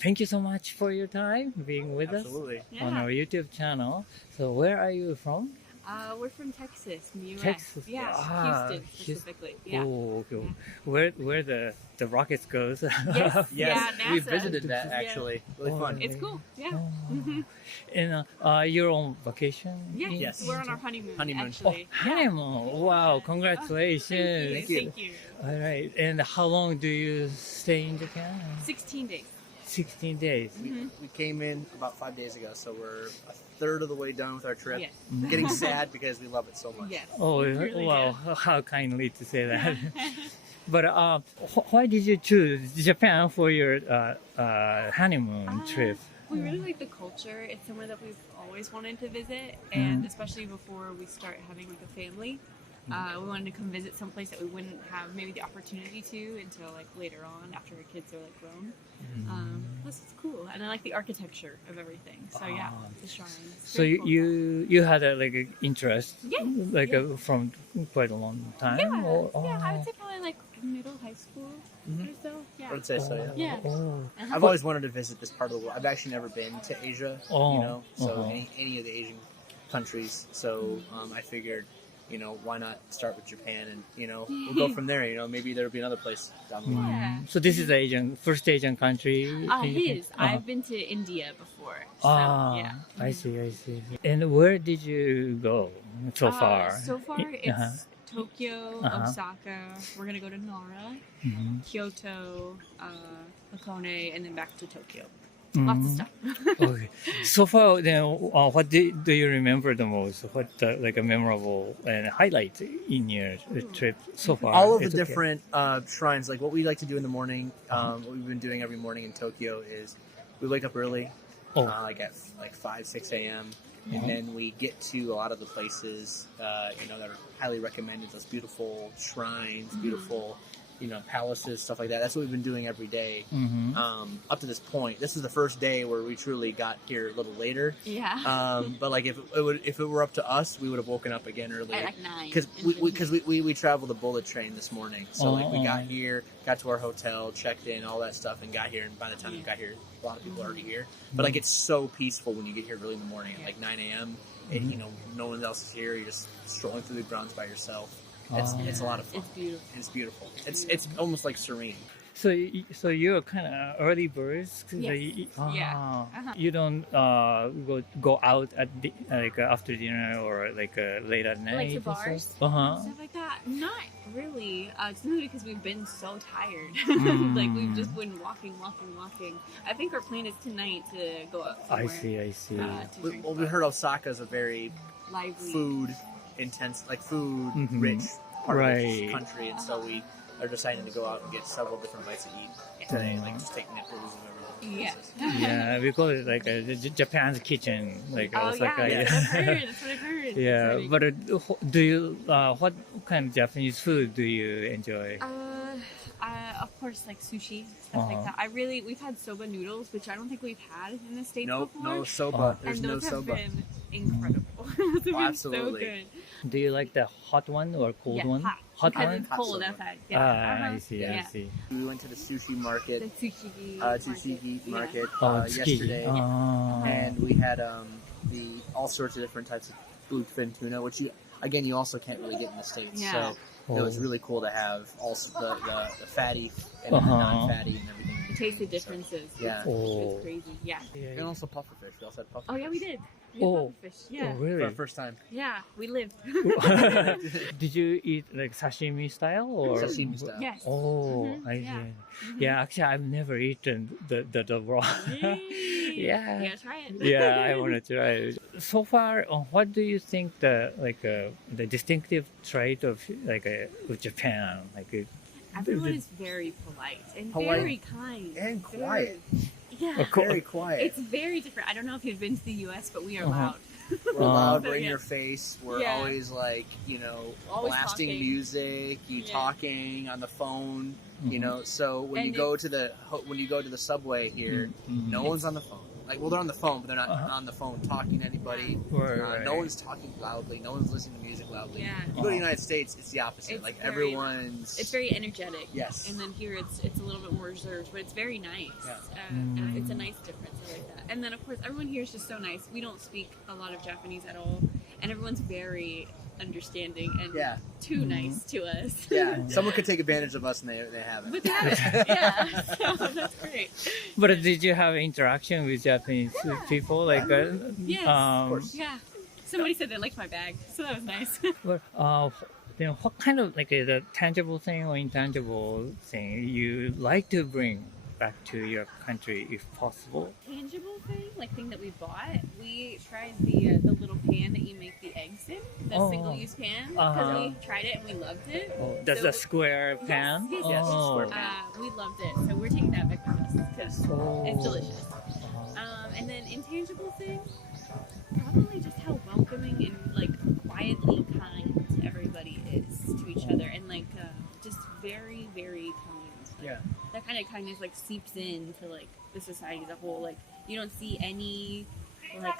thank you so much for your time being with Absolutely. us on our YouTube channel. So where are you from? We're from Texas, in the U.S. Texas. Yeah, Houston specifically. Yeah. Oh, okay. Where the rockets goes? Yes. Yes, Yeah, NASA. we visited that actually. Really fun. It's cool. Yeah. And you're on vacation? Yeah. Yes. We're on our honeymoon. Honeymoon. Actually. Honeymoon. Wow, congratulations. Thank you. All right. And how long do you stay in Japan? 16 days. 16 days. We came in about 5 days ago, so we're a third of the way done with our trip. Yes. Getting sad because we love it so much. Yes. Oh, Really wow. How kindly to say that. But why did you choose Japan for your honeymoon trip? We really like the culture. It's somewhere that we've always wanted to visit, and especially before we start having like a family. We wanted to come visit someplace that we wouldn't have maybe the opportunity to until like later on after our kids are like grown. Plus it's cool, and I like the architecture of everything. So yeah, the shrines. So you had a like an interest, Yeah. From quite a long time. Yeah, or- yeah. I would say probably like middle high school or so. Yeah. I would say so, yeah. Yeah. Oh. I've always wanted to visit this part of the world. I've actually never been to Asia, so any of the Asian countries. So I figured, why not start with Japan and, we'll go from there, maybe there'll be another place down the line. Yeah. So this is the first Asian country. It is. I've been to India before. So, yeah. I see. And where did you go so far? So far, it's Tokyo, Osaka. We're gonna go to Nara, Kyoto, Hakone, and then back to Tokyo. Lots of stuff. Okay. So far, then, what do you remember the most? What like a memorable and highlight in your trip so far? All of the different shrines, like what we like to do in the morning, what we've been doing every morning in Tokyo is we wake up early, like at 5, 6 a.m. And then we get to a lot of the places, that are highly recommended. Those beautiful shrines, beautiful, palaces, stuff like that. That's what we've been doing every day up to this point. This is the first day where we truly got here a little later. Yeah. But like if it were up to us, we would have woken up again earlier. At like 9. Because we traveled the bullet train this morning. So like we got here, got to our hotel, checked in, all that stuff, and got here. And by the time we got here, a lot of people are already here. But like it's so peaceful when you get here early in the morning at like 9 a.m. And no one else is here. You're just strolling through the grounds by yourself. It's a lot of fun. It's beautiful. It's almost like serene. So you're kind of early birds. Yes. Yeah. You don't go out at like after dinner or like late at night. Like to bars, stuff like that. Not really. It's simply because we've been so tired. Like we've just been walking. I think our plan is tonight to go out somewhere. I see. We heard Osaka's a very lively, food intense, like food rich part of the country, and so we are deciding to go out and get several different bites to eat today, like just take nipples and everything. Yeah, we call it like Japan's kitchen, like Osaka. That's what I've heard. Yeah, but do you what kind of Japanese food do you enjoy? Of course, like sushi, stuff like that. We've had soba noodles, which I don't think we've had in the States before. No soba. There's no soba. And those have been incredible. They've been absolutely. so good. Do you like the hot one or cold one? Hot one? It's cold outside. I see. We went to the sushi market, The Tsuchigi market Tsukiji. yesterday, and we had all sorts of different types of bluefin tuna, which you also can't really get in the States. Yeah. So it was really cool to have also the fatty and the non-fatty and everything. The taste the differences. Yeah. It's crazy. Yeah. And also pufferfish. We also had pufferfish. Oh yeah, we did. We had pufferfish. Yeah. Oh, really? For our first time. Yeah, we lived. Did you eat like sashimi style or Sashimi style. Yes. Oh, I see. Yeah, actually, I've never eaten the raw. Yeah, try it. Yeah, I want to try it. So far, what do you think the distinctive trait of of Japan? Everyone is very polite and very kind and quiet. Yeah, very quiet. It's very different. I don't know if you've been to the U.S., but we are loud. We're loud. We're in your face. We're always always blasting talking. music. Talking on the phone. So when you go to the subway here, no one's on the phone. like, well, they're on the phone, but they're not on the phone talking to anybody. Right. No one's talking loudly. No one's listening to music loudly. Yeah. You go to the United States, it's the opposite. It's like very- everyone's. It's very energetic. Yes. And then here it's a little bit more reserved, but it's very nice. Yeah. And it's a nice difference. I like that. And then of course everyone here is just so nice. We don't speak a lot of Japanese at all, and everyone's very understanding and Yeah. too nice to us. Yeah. Someone could take advantage of us, and they haven't. But they haven't. Yeah. So that's great. But did you have interaction with Japanese people? Like, Yes. Of course. Yeah. Somebody said they liked my bag, so that was nice. But, then what kind of like the tangible thing or intangible thing you like to bring back to your country if possible? Tangible thing, like thing that we bought. We tried the little pan that you make the eggs in, the Oh. single-use pan, because we tried it and we loved it. Oh, that's So- a square pan. Yes, yes, Oh. square pan. We loved it, so we're taking that back with us because Oh. it's delicious. And then intangible thing, probably just how welcoming and like quietly kind everybody is to each other, and like just very, very kind. Like, Yeah. that kind of kindness like seeps into like the society as a whole. Like you don't see any like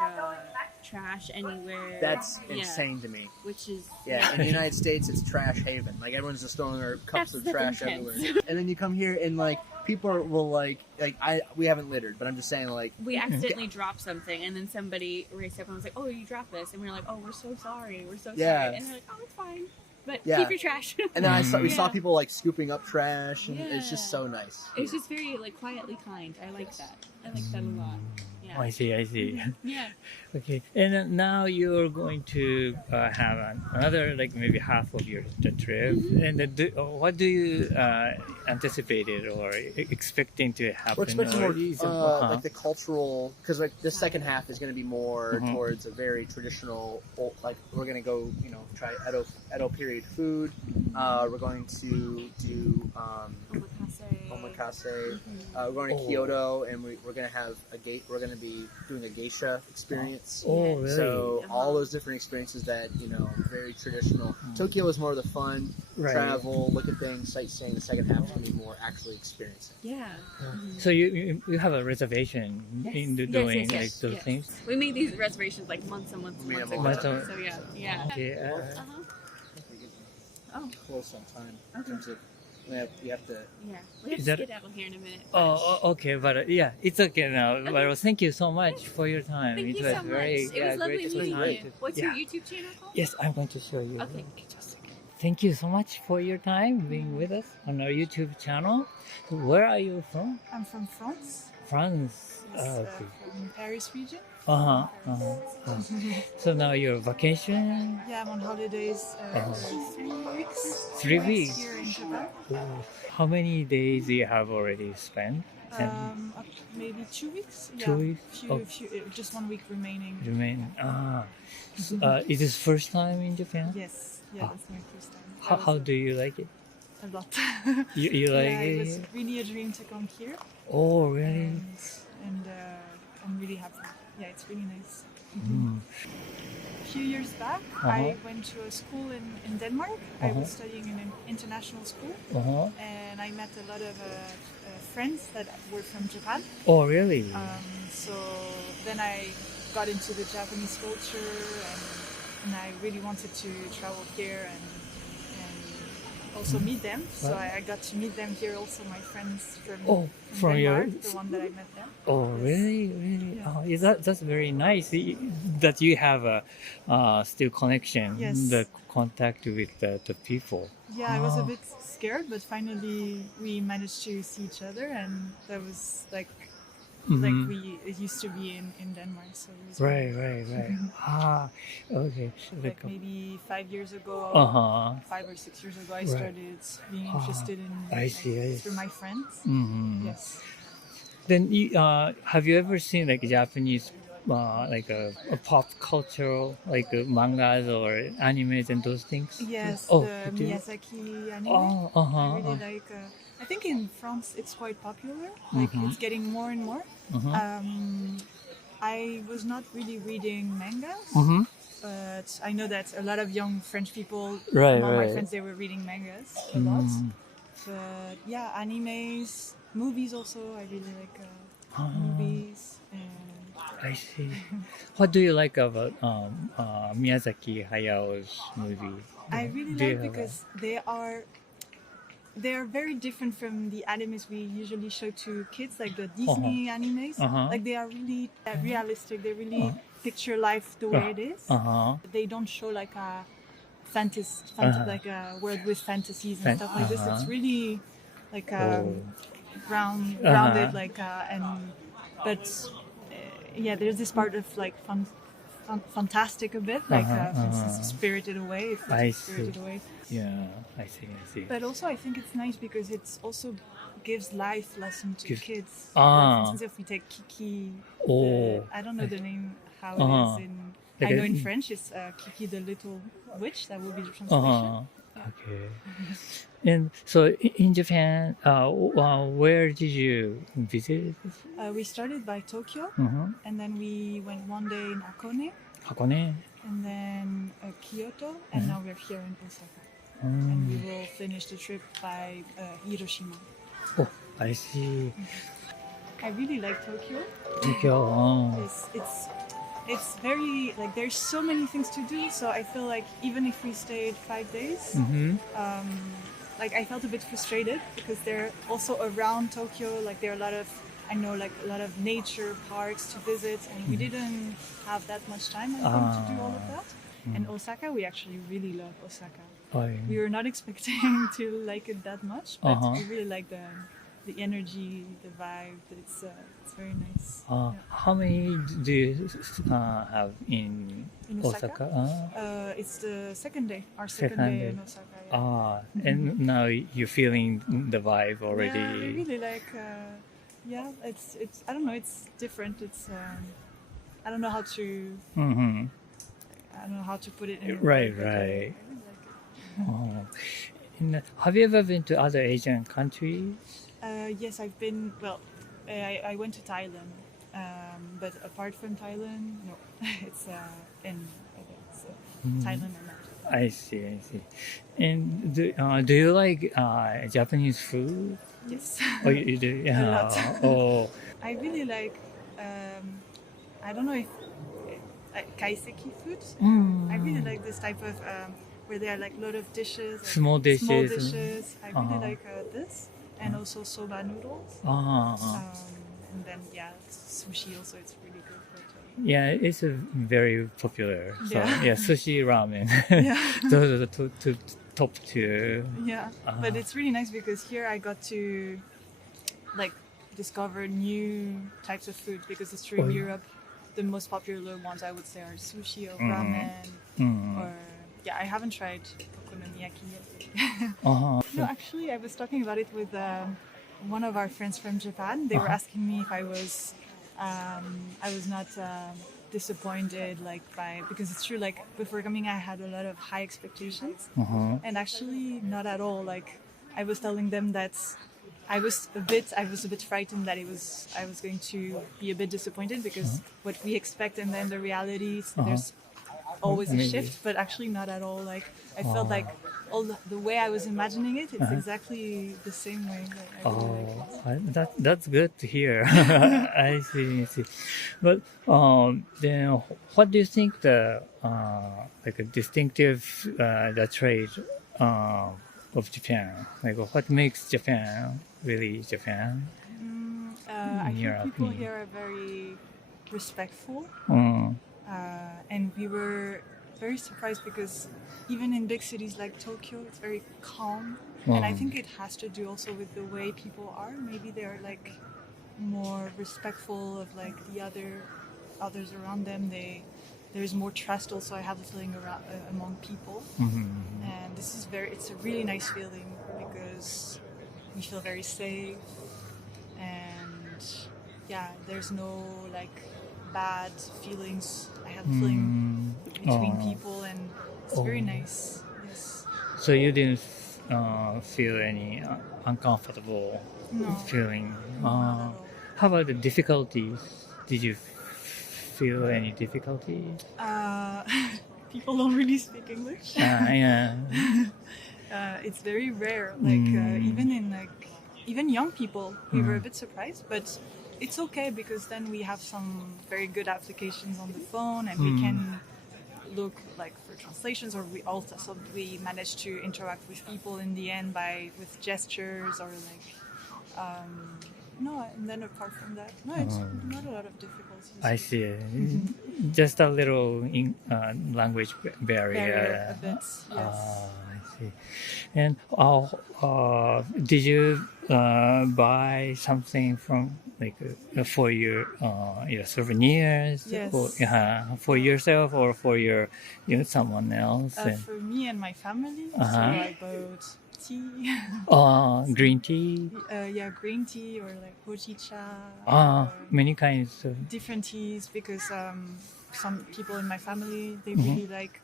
trash anywhere. That's Yeah, insane to me. Which is Yeah, in the United States, it's trash haven. Like everyone's just throwing their cups of That's trash intense. everywhere. And then you come here and like people will we haven't littered, but I'm just saying like we accidentally dropped something, and then somebody raced up and was like, "Oh, you dropped this," and we were like, "Oh, we're so sorry. We're so Yeah. sorry." And they're like, "Oh, it's fine, but Yeah. keep your trash." And then we saw Yeah. people like scooping up trash, and it's just Yeah. so nice. It's just very like quietly kind. I like that. I like that a lot. Yeah. I see. Yeah. Okay, and then now you're going to have another like maybe half of your the trip. And what do you anticipated or expecting to happen? We're expecting more or like the cultural, because like the second half is going to be more Mhm. towards a very traditional, like we're going to go, try Edo period food. We're going to do omakase. We're going to Oh. Kyoto, and we're going to have we're going to be doing a geisha experience. Oh, really? So all those different experiences that very traditional. Tokyo is more of the fun, Right. travel, look at things, sightseeing. The second half is going to be more actually experiencing. Yeah. So you have a reservation in doing Yes, like those yes. things. We made these reservations like months and months and We months made ago. them all. So yeah. Okay. Oh, Close on time in Okay. terms of you have to. yeah. We have Is to that- skedaddle here in a minute. Okay, but yeah, it's okay now. But thank you so much for your time. Thank it you was so much. very, It was lovely great meeting time you. to- What's your YouTube channel called? Yes, I'm going to show you. Okay. Just a second. Thank you so much for your time being with us on our YouTube channel. Where are you from? I'm from France. France. Yes, Okay. from Paris region. So now you're vacation. Yeah, I'm on holidays Uh-huh. for 3 weeks. 3 weeks. Here in Japan. How many days do you have already spent? Maybe 2 weeks. 2 weeks? Just 1 week remaining. Remain. So, is this first time in Japan? Yes, yeah, that's my first time. How do you like it? A lot. You like yeah, it it? was really a dream to come here, Oh, really? and I'm really happy. Yeah, it's really nice. Mm. A few years back, I went to a school in Denmark. I was studying in an international school, and I met a lot of friends that were from Japan. Oh, really? So then I got into the Japanese culture, and I really wanted to travel here and also meet them. So I got to meet them here. Also, my friends from Denmark, the one that I met there. Oh, really? Yeah. Oh, that's very nice that you have a still connection, Yes. the contact with the people. Yeah, I was a bit scared, but finally we managed to see each other, and that was like we used to be in Denmark. So it was Right. Okay. like maybe 5 years ago, 5 or 6 years ago, I started being interested in I see. through my friends. Mm-hmm. Yes. Then have you ever seen like Japanese like a pop culture like mangas or animes and those things? Yes, Oh, the you do? Miyazaki anime. Oh, I really like. I think in France it's quite popular. Like it's getting more and more. I was not really reading mangas, but I know that a lot of young French people, among my friends, they were reading mangas a lot. But yeah, animes, movies also. I really like movies, and I see. What do you like about Miyazaki Hayao's movie? I really Do you like have because they are very different from the animes we usually show to kids, like the Disney animes. Like they are really realistic. They really picture life the way it is. They don't show like a fantasy, like a world with fantasies and stuff like this. It's really like grounded, like yeah, there's this part of like fantastic a bit, like for instance, Spirited Away. I Spirited see. Away. Yeah, I see. But also, I think it's nice because it also gives life lesson to kids. Ah. For instance, if we take Kiki, Oh. I don't know the name how it is in. Like I know in French it's Kiki the Little Witch. That would be the translation. Okay. And so in Japan, where did you visit? We started by Tokyo, and then we went one day in Hakone, Hakone? and then Kyoto, and now we're here in Osaka. And we will finish the trip by Hiroshima. Oh, I see. I really like Tokyo. Tokyo. It's very, like, there's so many things to do, so I feel like even if we stayed 5 days, like I felt a bit frustrated because they're also around Tokyo, like there are a lot of nature parks to visit, and we didn't have that much time, I think, to do all of that. And Osaka, we actually really love Osaka. We were not expecting to like it that much, but we really like the energy, the vibe. It's very nice. How many do you have in Osaka? It's the second day, our second day in Osaka. Yeah. And now you're feeling the vibe already. Yeah, we really like. Yeah, it's. I don't know. It's different. It's. I don't know how to. I don't know how to put it in. Right. I really like it. And have you ever been to other Asian countries? Yes, I've been. Well, I went to Thailand, but apart from Thailand, no. It's Thailand and not. I see. And do you like Japanese food? Yes. Oh, you do? Yeah. A lot. Oh. I really like. I don't know if kaiseki food. I really like this type of where there are like a lot of dishes. Like Small dishes. Small dishes. I really like this. And also soba noodles. And then sushi also, it's really good. Yeah, it's very popular. So, Yeah. sushi, ramen. Yeah. Those are the two top two. Yeah, but it's really nice because here I got to like discover new types of food, because it's true in Europe the most popular ones I would say are sushi or ramen or I haven't tried okonomiyaki yet. No, actually I was talking about it with one of our friends from Japan. They were asking me if I was not disappointed because it's true, like before coming I had a lot of high expectations, and actually not at all. Like I was telling them that I was a bit frightened that I was going to be a bit disappointed, because what we expect and then the reality, there's always a shift, but actually not at all. Like I felt like the way I was imagining it, it's exactly the same way. That's good to hear. I see. But then, what do you think the like a distinctive the trait of Japan? Like what makes Japan really Japan? I think people here are very respectful, and we were very surprised because even in big cities like Tokyo, it's very calm, and I think it has to do also with the way people are. Maybe they're like more respectful of like the others around them. There's more trust also, I have the feeling, around among people, and it's a really nice feeling because we feel very safe, and there's no like bad feelings. I have a feeling between people, and it's very nice. Yes. So you didn't feel any uncomfortable feeling? How about the difficulties? Did you feel any difficulties? People don't really speak English. It's very rare. Like even young people, we were a bit surprised, but it's okay because then we have some very good applications on the phone, and we can look like for translations, or we manage to interact with people in the end with gestures or like no, and then apart from that, no, it's not a lot of difficulties. I see. Just a little language barrier. A bit, yes. I see. And did you buy something from like for your souvenirs? Yes. Or, for yourself or for someone else? For me and my family, so I bought tea. Green tea. Green tea or like hojicha. Many kinds of different teas because some people in my family they really like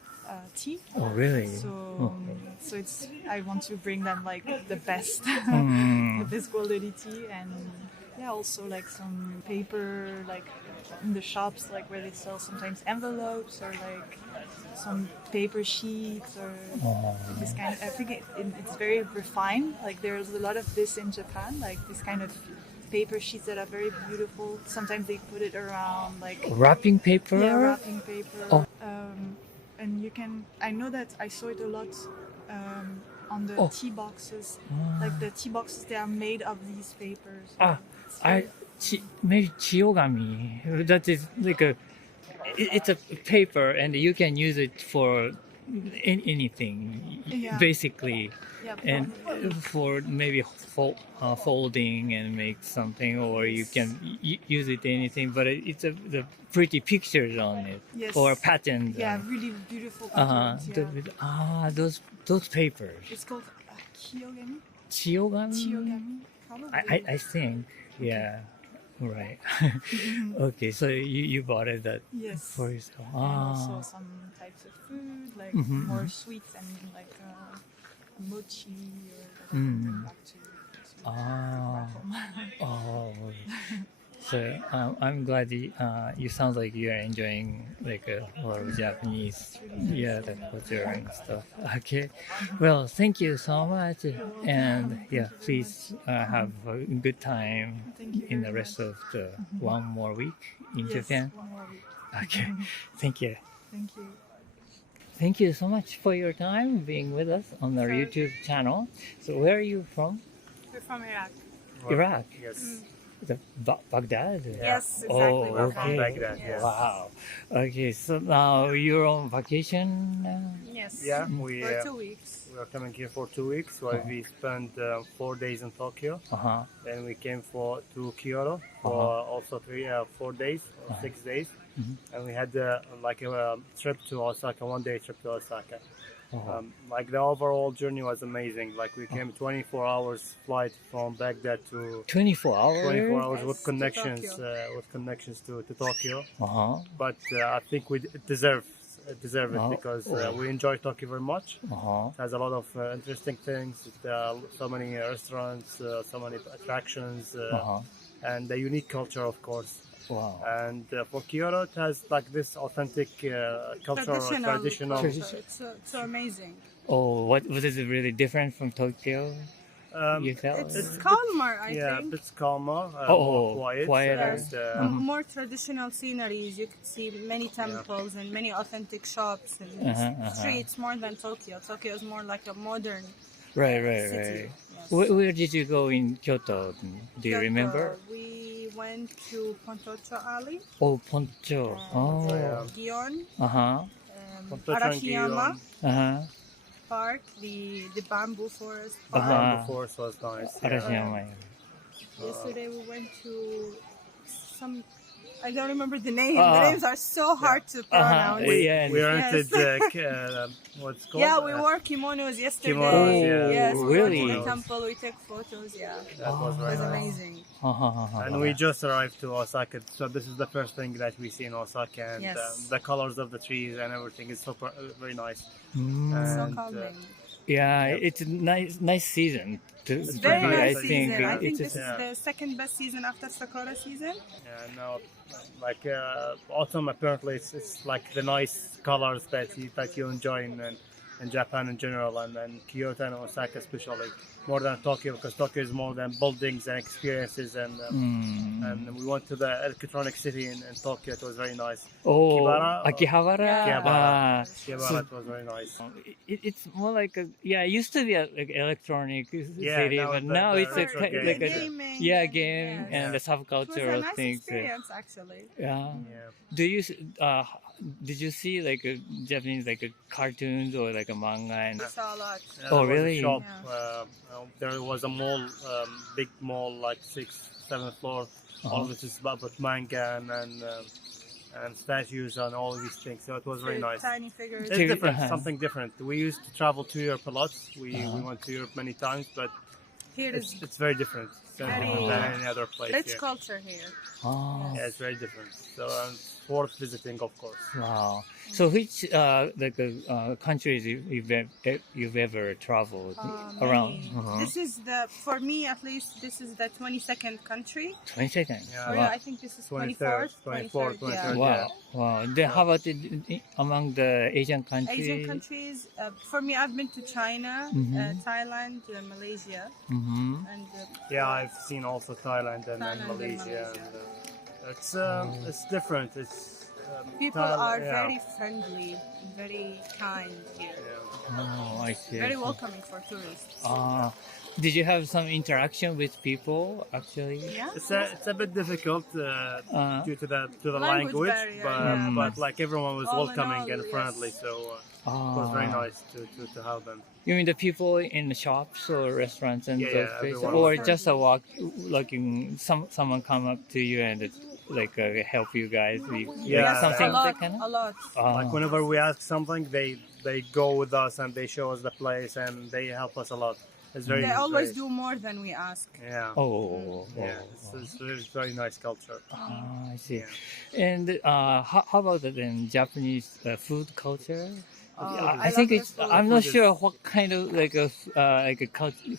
tea. Oh, really? So it's I want to bring them like the best, the best quality tea, and also like some paper like in the shops like where they sell sometimes envelopes or like some paper sheets or this kind of. I think it's very refined. Like there's a lot of this in Japan, like this kind of paper sheets that are very beautiful. Sometimes they put it around like wrapping paper. Yeah, wrapping paper. And you can. I know that I saw it a lot on the tea boxes. Like the tea boxes, they are made of these papers. Maybe chiyogami. That is like it's a paper, and you can use it for anything, basically. And for maybe folding and make something, or you can use it anything. But it's the pretty pictures on it, or patterns. Yeah, really beautiful patterns. Those papers. It's called chiyogami. Chiyogami. Probably. I think. Yeah. Right. Okay, so you bought it for yourself. And also some types of food, like more sweet and like mochi or back to So I'm glad you sound like you're enjoying like a lot of Japanese, the culture and stuff. Okay, well, thank you so much, and please have a good time in the rest of the one more week in Japan. 1 more week. Okay, thank you. Thank you. Thank you so much for your time being with us on our YouTube channel. So where are you from? We're from Iraq. Iraq. Yes. Baghdad? Yes, exactly. Oh, We're from okay. Baghdad. Yes. Wow. Okay, so now you're on vacation now? Yes. Yeah, we For 2 weeks. are coming here for 2 weeks. So we spent 4 days in Tokyo. Then we came to Kyoto for also 4 days, or 6 days. And we had like a trip to Osaka, 1-day trip to Osaka. Like the overall journey was amazing. Like we came 24 hours flight from Baghdad to 24 hours? 24 hours Yes, with connections to Tokyo. But I think we deserve it because we enjoy Tokyo very much. It has a lot of interesting things. So many restaurants, so many attractions, and a unique culture, of course. Wow. And for Kyoto, it has like this authentic cultural, traditional. It's so amazing. Oh, what was it really different from Tokyo? You felt? It's calmer, I think. It's calmer, more quiet. And, More traditional sceneries. You could see many temples and many authentic shops and streets more than Tokyo. Tokyo is more like a modern Right. city. Yes. Where did you go in Kyoto? Do you remember? We went to Pontocho Alley, Oh, Poncho. Gion, Pontocho and Arashiyama Uh-huh. Park, the bamboo forest the park. bamboo forest was nice. Arashiyama. Yesterday we went to some. I don't remember the name. The names are so hard to pronounce. We rented what's it called? Yeah, we wore kimonos yesterday. Kimonos, Yes, we really? went to the temple. We took photos. Yeah, That was it very was nice. amazing. And we just arrived to Osaka, so this is the first thing that we see in Osaka, and Yes. the colors of the trees and everything is super, very nice. So And, calming. It's a nice season. It's very be, nice I season. think, I think it's this just- is the second best season after Sakura season. now, like autumn, apparently it's like the nice colors that you enjoy, and in Japan in general, and then Kyoto and Osaka especially, more than Tokyo, because Tokyo is more than buildings and experiences, and we went to the electronic city in Tokyo. It was very nice. Oh, Akihabara? Akihabara. Ah, Akihabara, it was very nice. it's more like a it used to be a like electronic city, now but the- now the it's a retro like game. a Gaming game and, and the It was a subcultural nice things. experience, actually. Yeah. Yeah. Do you did you see like a Japanese like a cartoons or like a manga and We saw a lot. Yeah, Oh, there was a really? Shop. Yeah. There was a mall, big mall, like 6th, 7th floor. All of it is about manga and statues and all of these things. So it was very nice. Tiny figures. It's different, Uh-huh. something different. We used to travel to Europe a lot. We went to Europe many times, but Here is it's very different than any other place rich here. culture here. oh Yeah, it's very different. So it's worth visiting, of course. wow. So which like countries you've ever traveled around? Many. Uh-huh. This is for me at least, this is the 22nd country. 22nd. Yeah. Oh, Wow. yeah, I think this is 23rd, 24th. 23rd, Yeah. Wow. Wow. Then how about among the Asian countries? Asian countries. For me, I've been to China, Thailand, Malaysia, and Yeah, I've seen also Thailand and Thailand and Malaysia. Malaysia. And, it's different. It's people Thailand, are yeah. very friendly, very kind here. Yeah. Oh, I see. Very welcoming for tourists. Did you have some interaction with people actually? Yeah. It's a bit difficult due to the Language language, barrier, but, yeah. but like everyone was All in welcoming all, and yes. friendly, so it was very nice to have them. You mean the people in the shops or restaurants and Yeah, those yeah, places, everyone or was just a walk, like someone come up to you and like help you guys? Yeah, something a lot, like that kind of. a lot. Like whenever we ask something, they go with us and they show us the place and they help us a lot. It's very. They always very, do more than we ask. Yeah. Oh, Yeah, it's very nice culture. I see. And how about then Japanese food culture? I think love it's. the food. I'm not Food is- sure what kind of like a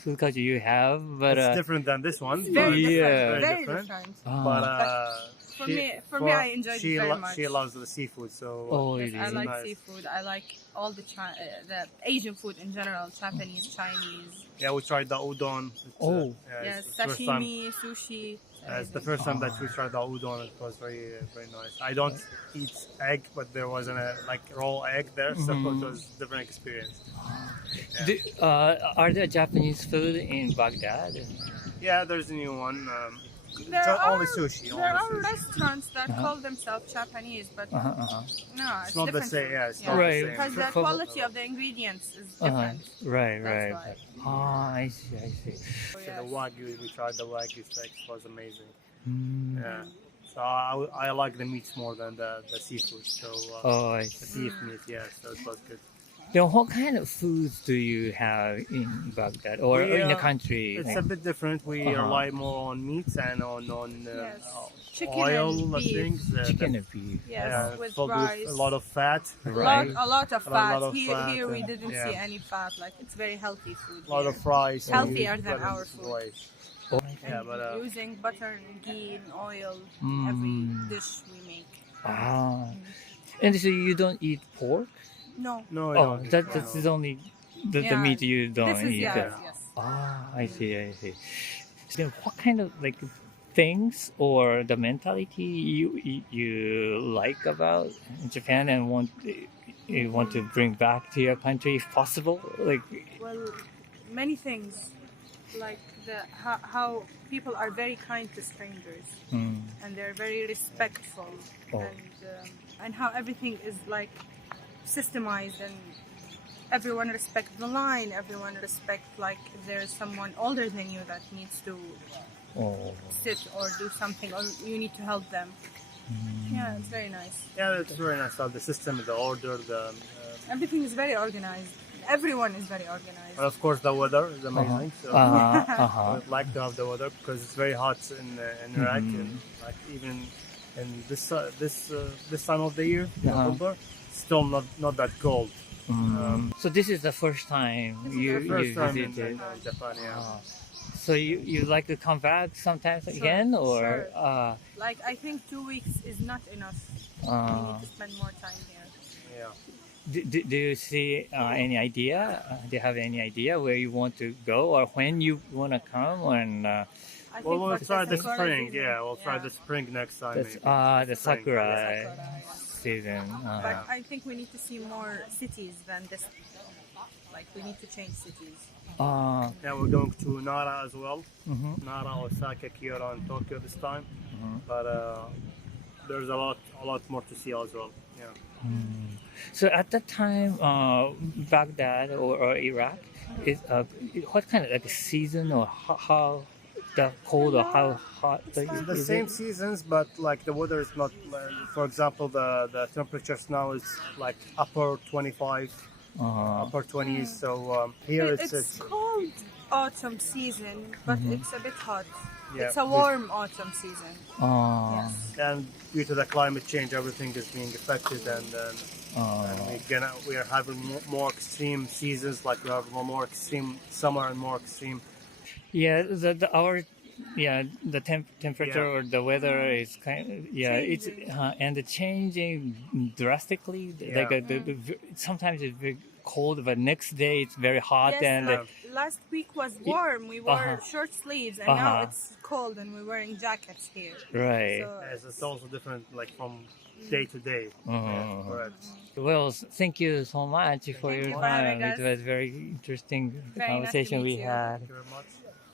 food culture you have, but It's different than this one. Very but- Yeah. different. Very different. different. But For me, I enjoyed it very much. She loves the seafood, so Oh, Yes, it I is. like nice. seafood. I like all the Asian food in general, Japanese, Chinese. yeah, we tried the udon. It's, Oh. yeah, Yes, it's the first time. sashimi, sushi. It's the first time that we tried the udon. It was very nice. I don't eat egg, but there was a like raw egg there, so it was a different experience. Are there Japanese food in Baghdad? Yeah, there's a new one. Only sushi. There Only are sushi. restaurants that call themselves Japanese, but no, It's it's not the different same. food. Yeah, it's Yeah. not Right. the Because same. the quality of the ingredients is different. Right, That's right. why. I see, I see. So, The yes. wagyu, we tried the wagyu steak. It was amazing. Mm. Yeah. So I like the meats more than the seafood. So Oh, I the see. beef meat, yeah. So it was good. Then what kind of foods do you have in Baghdad or We, in the uh, country? It's Like- a bit different. We rely more on meats and on Yes. Chicken oil and beef. things. chicken and beef. Yes, with filled rice. with a lot of fat. Right. A lot of A fat. lot of Here, fat, here we didn't yeah. see any fat. Like it's very healthy food. A lot here. of fries. so Healthier we than got our it food. away. Yeah, but Using butter and ghee and oil Mm. every dish we make. And so you don't eat pork? No. no, Oh, no, that's no. the only the Yeah. meat you don't This is eat. yes, yes. I see, I see. So what kind of like things or the mentality you like about Japan and you want to bring back to your country if possible? Like Well, many things, like how people are very kind to strangers and they're very respectful, Oh. and how everything is like systemized and everyone respect the line. Everyone respect like if there's someone older than you that needs to sit or do something or you need to help them. Yeah, it's very nice. Yeah, it's very nice. The system, the order, Everything is very organized. Everyone is very organized. and of course the weather is amazing. So I'd like to have the weather because it's very hot in Iraq, and like even in this time of the year, in October, still not that cold. So this is the first time you First time in visited. Japan, yeah. So you like to come back sometimes again, or sure. Like I think 2 weeks is not enough. We need to spend more time here. Yeah. do you see any idea? Do you have any idea where you want to go or when you want to come? And I Well, we'll think try for the Sakura spring. season, Yeah, we'll try the spring next time. that's Maybe. the Spring, sakura season. But I think we need to see more cities than this. Like we need to change cities. Yeah, we're going to Nara as well. Mhm. Nara, Osaka, Kyoto, and Tokyo this time. Mhm. But there's a lot more to see as well. Yeah. So at that time, Baghdad or Iraq, is what kind of like season or how the cold or how hot The is same it? seasons, but like the weather is not. For example, the temperatures now is like upper 25, upper 20s. So here It's cold autumn season, but it's a bit hot. Yeah. It's a warm autumn season. Yes. and due to the climate change, everything is being affected, and we are having more extreme seasons. Like we have more extreme summer and more extreme. Yeah, the temperature Yeah. or the weather is it's and the changing drastically. Yeah. Like sometimes it's very cold, but next day it's very hot Yes, and like last week was warm. We wore short sleeves, and now it's cold, and we're wearing jackets here. right. So Yes, it's also different, like from day to day. Correct. Well, thank you so much for Thank your you for having time. us. It was very interesting Very nice to conversation meet we you. had. Thank you very much.